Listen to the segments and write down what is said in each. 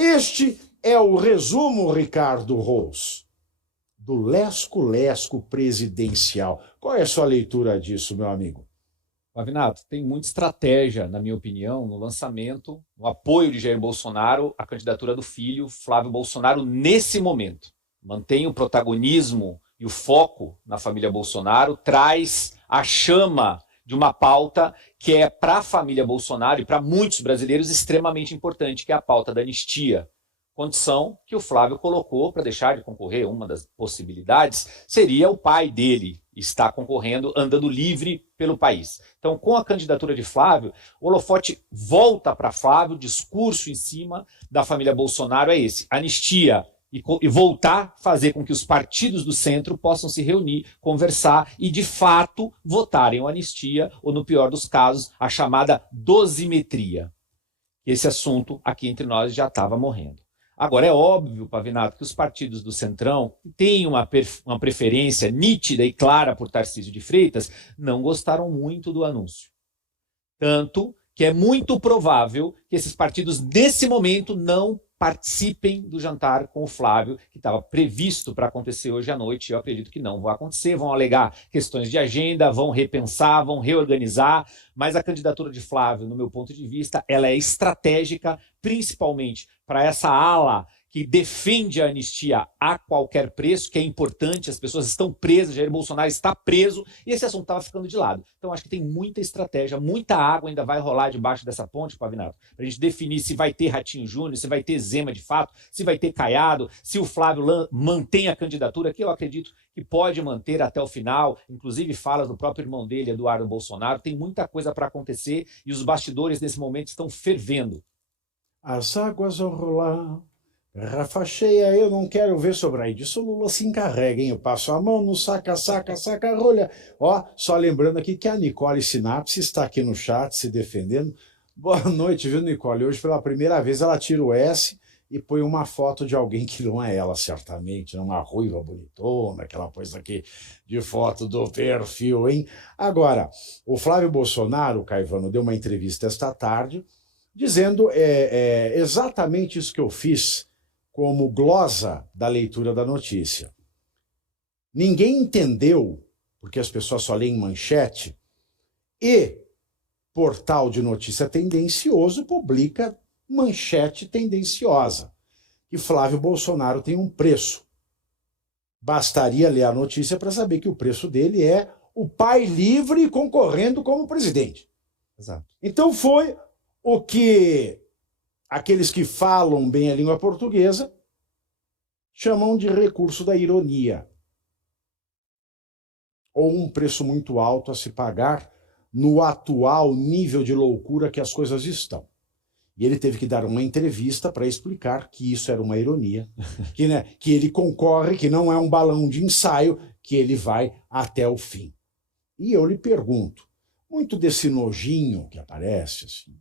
Este é o resumo, Ricardo Rous, do lesco-lesco presidencial. Qual é a sua leitura disso, meu amigo? Pavinato, tem muita estratégia, na minha opinião, no lançamento, no apoio de Jair Bolsonaro à candidatura do filho, Flávio Bolsonaro, nesse momento. Mantém o protagonismo e o foco na família Bolsonaro, traz a chama de uma pauta que é para a família Bolsonaro e para muitos brasileiros extremamente importante, que é a pauta da anistia. Condição que o Flávio colocou para deixar de concorrer, uma das possibilidades seria o pai dele estar concorrendo, andando livre pelo país. Então, com a candidatura de Flávio, o holofote volta para Flávio, o discurso em cima da família Bolsonaro é esse, anistia, e voltar a fazer com que os partidos do centro possam se reunir, conversar e, de fato, votarem a anistia, ou, no pior dos casos, a chamada dosimetria. Esse assunto aqui entre nós já estava morrendo. Agora, é óbvio, Pavinato, que os partidos do Centrão têm uma preferência nítida e clara por Tarcísio de Freitas, não gostaram muito do anúncio. Tanto que é muito provável que esses partidos, nesse momento, não participem do jantar com o Flávio, que estava previsto para acontecer hoje à noite. Eu acredito que não vai acontecer, vão alegar questões de agenda, vão repensar, vão reorganizar, mas a candidatura de Flávio, no meu ponto de vista, ela é estratégica, principalmente para essa ala que defende a anistia a qualquer preço, que é importante, as pessoas estão presas, Jair Bolsonaro está preso, e esse assunto estava ficando de lado. Então, acho que tem muita estratégia, muita água ainda vai rolar debaixo dessa ponte, Pavinato, para a gente definir se vai ter Ratinho Júnior, se vai ter Zema de fato, se vai ter Caiado, se o Flávio mantém a candidatura, que eu acredito que pode manter até o final, inclusive falas do próprio irmão dele, Eduardo Bolsonaro, tem muita coisa para acontecer, e os bastidores nesse momento estão fervendo. As águas vão rolar, garrafa cheia, eu não quero ver sobrar. E disso o Lula se encarrega, hein? Eu passo a mão no saca, rolha. Ó, só lembrando aqui que a Nicole Sinapse está aqui no chat se defendendo. Boa noite, viu, Nicole? Hoje, pela primeira vez, ela tira o S e põe uma foto de alguém que não é ela, certamente, uma ruiva bonitona, aquela coisa aqui de foto do perfil, hein? Agora, o Flávio Bolsonaro, Caivano, deu uma entrevista esta tarde, dizendo exatamente isso que eu fiz como glosa da leitura da notícia. Ninguém entendeu, porque as pessoas só leem manchete, e portal de notícia tendencioso publica manchete tendenciosa, que Flávio Bolsonaro tem um preço. Bastaria ler a notícia para saber que o preço dele é o pai livre concorrendo como presidente. Exato. Então foi o que aqueles que falam bem a língua portuguesa chamam de recurso da ironia. Ou um preço muito alto a se pagar no atual nível de loucura que as coisas estão. E ele teve que dar uma entrevista para explicar que isso era uma ironia, que ele concorre, que não é um balão de ensaio, que ele vai até o fim. E eu lhe pergunto, muito desse nojinho que aparece, assim,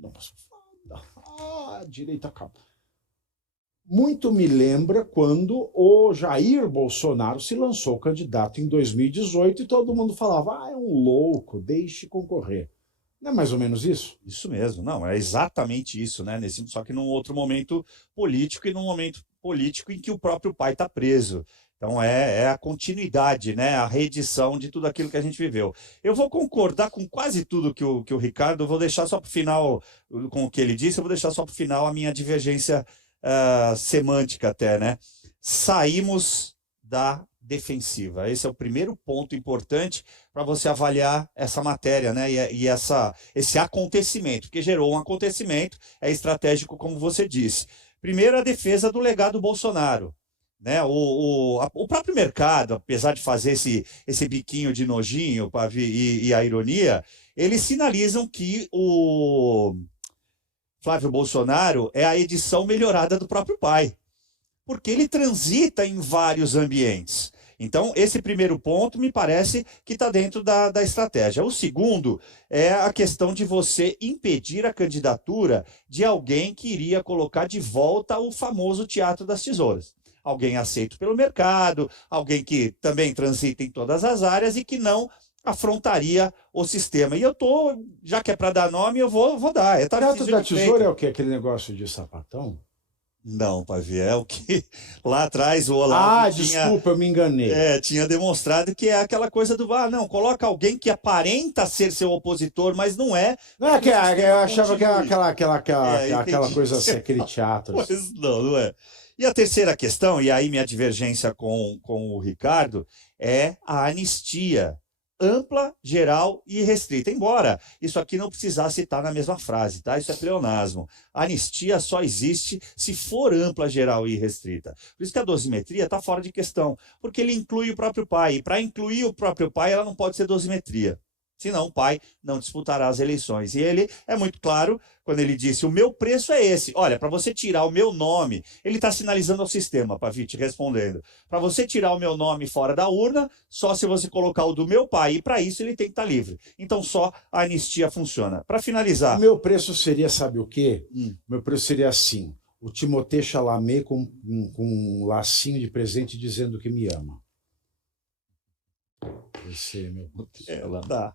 não posso falar, direita acaba. Muito me lembra quando o Jair Bolsonaro se lançou candidato em 2018 e todo mundo falava, é um louco, deixe concorrer. Não é mais ou menos isso? Isso mesmo, não, é exatamente isso, né? Só que num outro momento político e num momento político em que o próprio pai está preso. Então é a continuidade, né? A reedição de tudo aquilo que a gente viveu. Eu vou concordar com quase tudo que o Ricardo, vou deixar só para o final, com o que ele disse, eu vou deixar só para o final a minha divergência semântica até, né? Saímos da defensiva. Esse é o primeiro ponto importante para você avaliar essa matéria, né? E esse acontecimento, porque gerou um acontecimento, é estratégico, como você disse. Primeiro, a defesa do legado Bolsonaro. Né? O próprio mercado, apesar de fazer esse biquinho de nojinho e a ironia, eles sinalizam que o Flávio Bolsonaro é a edição melhorada do próprio pai, porque ele transita em vários ambientes. Então, esse primeiro ponto me parece que está dentro da estratégia. O segundo é a questão de você impedir a candidatura de alguém que iria colocar de volta o famoso Teatro das Tesouras. Alguém aceito pelo mercado, alguém que também transita em todas as áreas e que não afrontaria o sistema. E eu já que é para dar nome, eu vou dar. Teatro da Tesoura é o quê? Aquele negócio de sapatão? Não, Pavê, é o que lá atrás o Olavo Desculpa, eu me enganei. tinha demonstrado que é aquela coisa do, não, coloca alguém que aparenta ser seu opositor, mas não é. Não é que eu achava que era É, aquela entendi. coisa assim, aquele teatro. Assim. Pois não é. E a terceira questão, e aí minha divergência com o Ricardo, é a anistia ampla, geral e restrita. Embora isso aqui não precisasse estar na mesma frase, tá? Isso é pleonasmo. A anistia só existe se for ampla, geral e restrita. Por isso que a dosimetria está fora de questão, porque ele inclui o próprio pai. E para incluir o próprio pai, ela não pode ser dosimetria. Senão o pai não disputará as eleições. E ele é muito claro quando ele disse, o meu preço é esse. Olha, para você tirar o meu nome, ele está sinalizando ao sistema, Pavite, respondendo. Para você tirar o meu nome fora da urna, só se você colocar o do meu pai. E para isso ele tem que estar livre. Então só a anistia funciona. Para finalizar... O meu preço seria, sabe o quê? Meu preço seria assim, o Timothée Chalamet com um lacinho de presente dizendo que me ama. Esse é meu preço. Tá.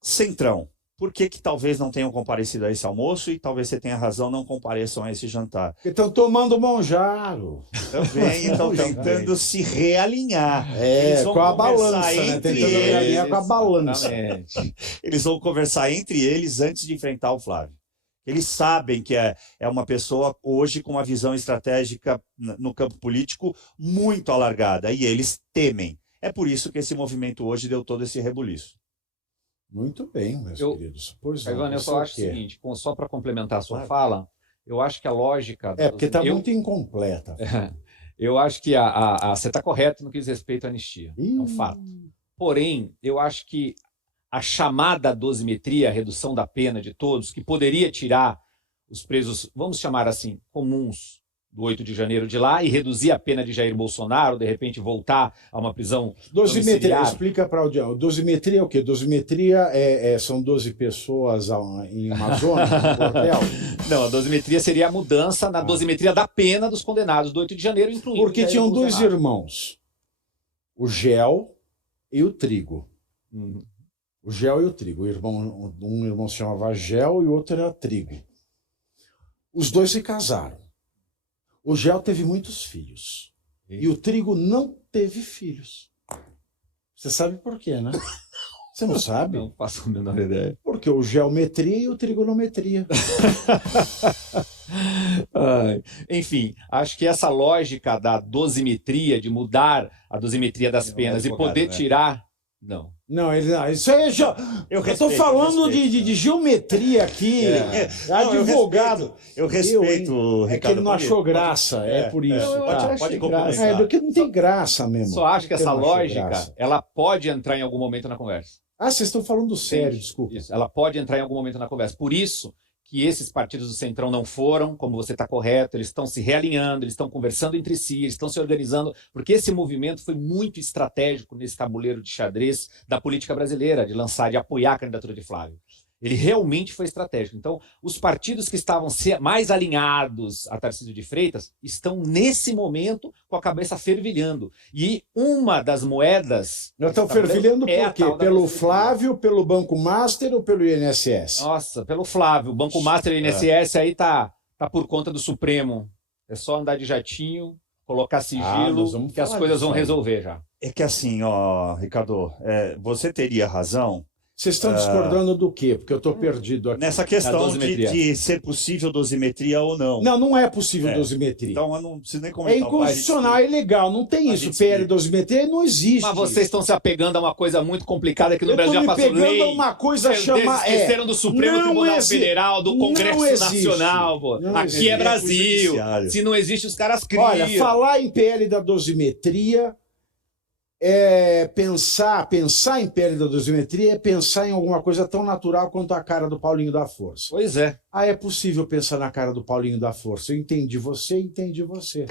Centrão, por que talvez não tenham comparecido a esse almoço e talvez você tenha razão, não compareçam a esse jantar? Porque estão tomando Monjaro. Também estão tentando se realinhar. Com a balança, né? Tentando realinhar com a balança. Eles vão conversar entre eles antes de enfrentar o Flávio. Eles sabem que é uma pessoa hoje com uma visão estratégica no campo político muito alargada e eles temem. É por isso que esse movimento hoje deu todo esse rebuliço. Muito bem, meus queridos. Pois não, Ivana, eu só acho o seguinte, só para complementar a sua fala, eu acho que a lógica... porque está muito incompleta. Eu acho que você está correto no que diz respeito à anistia, é um fato. Porém, eu acho que a chamada dosimetria, a redução da pena de todos, que poderia tirar os presos, vamos chamar assim, comuns, do 8 de janeiro de lá e reduzir a pena de Jair Bolsonaro, de repente voltar a uma prisão dosimetria, explica para o audiência. Dosimetria é o quê? Dosimetria são 12 pessoas em uma zona, no hotel? Não, a dosimetria seria a mudança na dosimetria da pena dos condenados do 8 de janeiro, incluindo porque tinham dois irmãos, o Gel e o Trigo. O Gel e o Trigo. Um irmão se chamava Gel e o outro era Trigo. Os dois se casaram. O Gel teve muitos filhos. E o Trigo não teve filhos. Você sabe por quê, né? Você não sabe? Não faço a menor ideia. Porque o Gel metria e o Trigo não metria. Enfim, acho que essa lógica da dosimetria, de mudar a dosimetria das penas e poder tirar... Não, isso aí é... Eu estou falando de geometria aqui. Advogado. Eu respeito o Ricardo. É que ele não achou graça, por isso. Pode complementar. Porque não tem graça mesmo. Só acho que essa lógica, ela pode entrar em algum momento na conversa. Vocês estão falando sério, desculpa. Isso, ela pode entrar em algum momento na conversa. Por isso que esses partidos do Centrão não foram, como você está correto, eles estão se realinhando, eles estão conversando entre si, eles estão se organizando, porque esse movimento foi muito estratégico nesse tabuleiro de xadrez da política brasileira, de lançar, de apoiar a candidatura de Flávio. Ele realmente foi estratégico. Então, os partidos que estavam mais alinhados a Tarcísio de Freitas estão, nesse momento, com a cabeça fervilhando. E uma das moedas... Estão fervilhando por quê? Pelo Flávio, pelo Banco Master ou pelo INSS? Nossa, pelo Flávio. O Banco Master e o INSS aí tá por conta do Supremo. É só andar de jatinho, colocar sigilo, que as coisas vão resolver já. É que assim, Ricardo, você teria razão. Vocês estão discordando do quê? Porque eu estou perdido aqui. Nessa questão de ser possível dosimetria ou não. Não é possível dosimetria. Então eu não preciso nem comentar. É inconstitucional, é ilegal, não tem isso. PL dosimetria não existe. Mas vocês estão se apegando a uma coisa muito complicada que no Brasil já passou lei. Eu estou me pegando a uma coisa chamada... Esqueceram do Supremo Tribunal Federal, do Congresso Nacional. Aqui é Brasil. Se não existe, os caras criam. Olha, falar em PL da dosimetria... pensar em PL da dosimetria é pensar em alguma coisa tão natural quanto a cara do Paulinho da Força. Pois é. É possível pensar na cara do Paulinho da Força. Eu entendi você.